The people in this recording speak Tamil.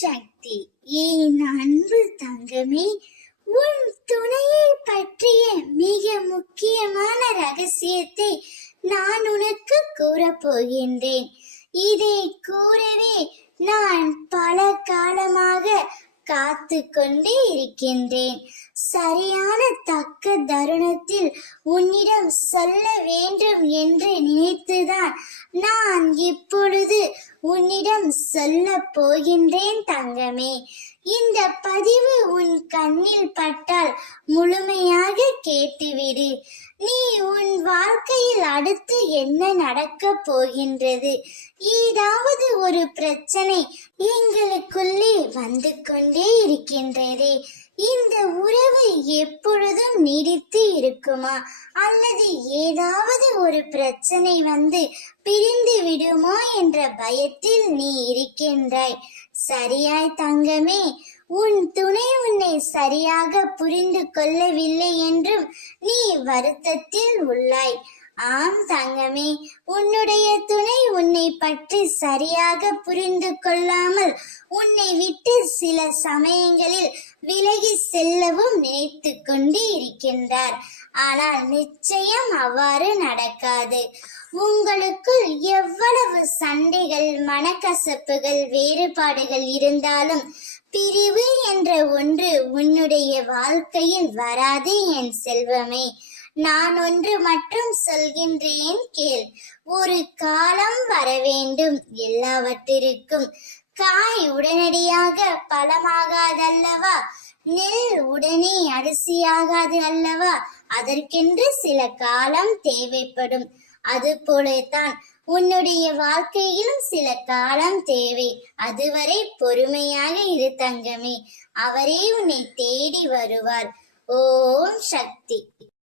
சக்தி. என் அன்பு தங்கமே, உன் துணையை பற்றிய மிக முக்கியமான ரகசியத்தை நான் உனக்கு கூறப்போகின்றேன். இதை கூறவே நான் பல காலமாக காத்து கொண்டே இருக்கின்றேன். சரியான தக்க தருணத்தில் உன்னிடம் சொல்ல வேண்டும் என்று நினைத்துதான் நான் இப்பொழுது உன்னிடம் சொல்ல போகின்றேன் தங்கமே. இந்த பதிவு உன் கண்ணில் பட்டால் முழுமையாக கேட்டுவிடு. நீ உன் வாழ்க்கையில் அடுத்து என்ன நடக்க போகின்றது, ஏதாவது ஒரு பிரச்சனை எங்களுக்குள்ளே வந்து கொண்டே இருக்கின்றதே, இந்த உறவு எப்பொழுதும் நீடித்து இருக்குமா, அல்லது ஏதாவது ஒரு பிரச்சனை வந்து பிரிந்து விடுமா என்ற பயத்தில் நீ இருக்கின்றாய். சரியாய் தங்கமே, உன் துணை உன்னை சரியாக புரிந்து கொள்ளவில்லை என்றும் நீ வருத்தத்தில் உள்ளாய். ஆம் தங்கமே, உன்னுடைய துணை உன்னை பற்றி சரியாக புரிந்து கொள்ளாமல் உன்னை விட்டு சில சமயங்களில் விலகி செல்லவும் நினைத்து கொண்டு இருக்கின்றார். ஆனால் நிச்சயம் அவ்வாறு நடக்காது. உங்களுக்குள் எவ்வளவு சண்டைகள், மனக்கசப்புகள், வேறுபாடுகள் இருந்தாலும் பிரிவு என்ற ஒன்று உன்னுடைய வாழ்க்கையில் வராது என் செல்வமே. நான் ஒன்று மட்டும் சொல்கின்றேன் கேள். ஒரு காலம் வர வேண்டும் எல்லாவற்றிற்கும். காய் உடனடியாக பழமாகாதல்லவா, நெல் உடனே அரிசியாகாது அல்லவா, அதற்கென்று சில காலம் தேவைப்படும். அது போலத்தான் உன்னுடைய வாழ்க்கையிலும் சில காலம் தேவை. அதுவரை பொறுமையாக இரு தங்கமே. அவரே உன்னை தேடி வருவார். ஓம் சக்தி.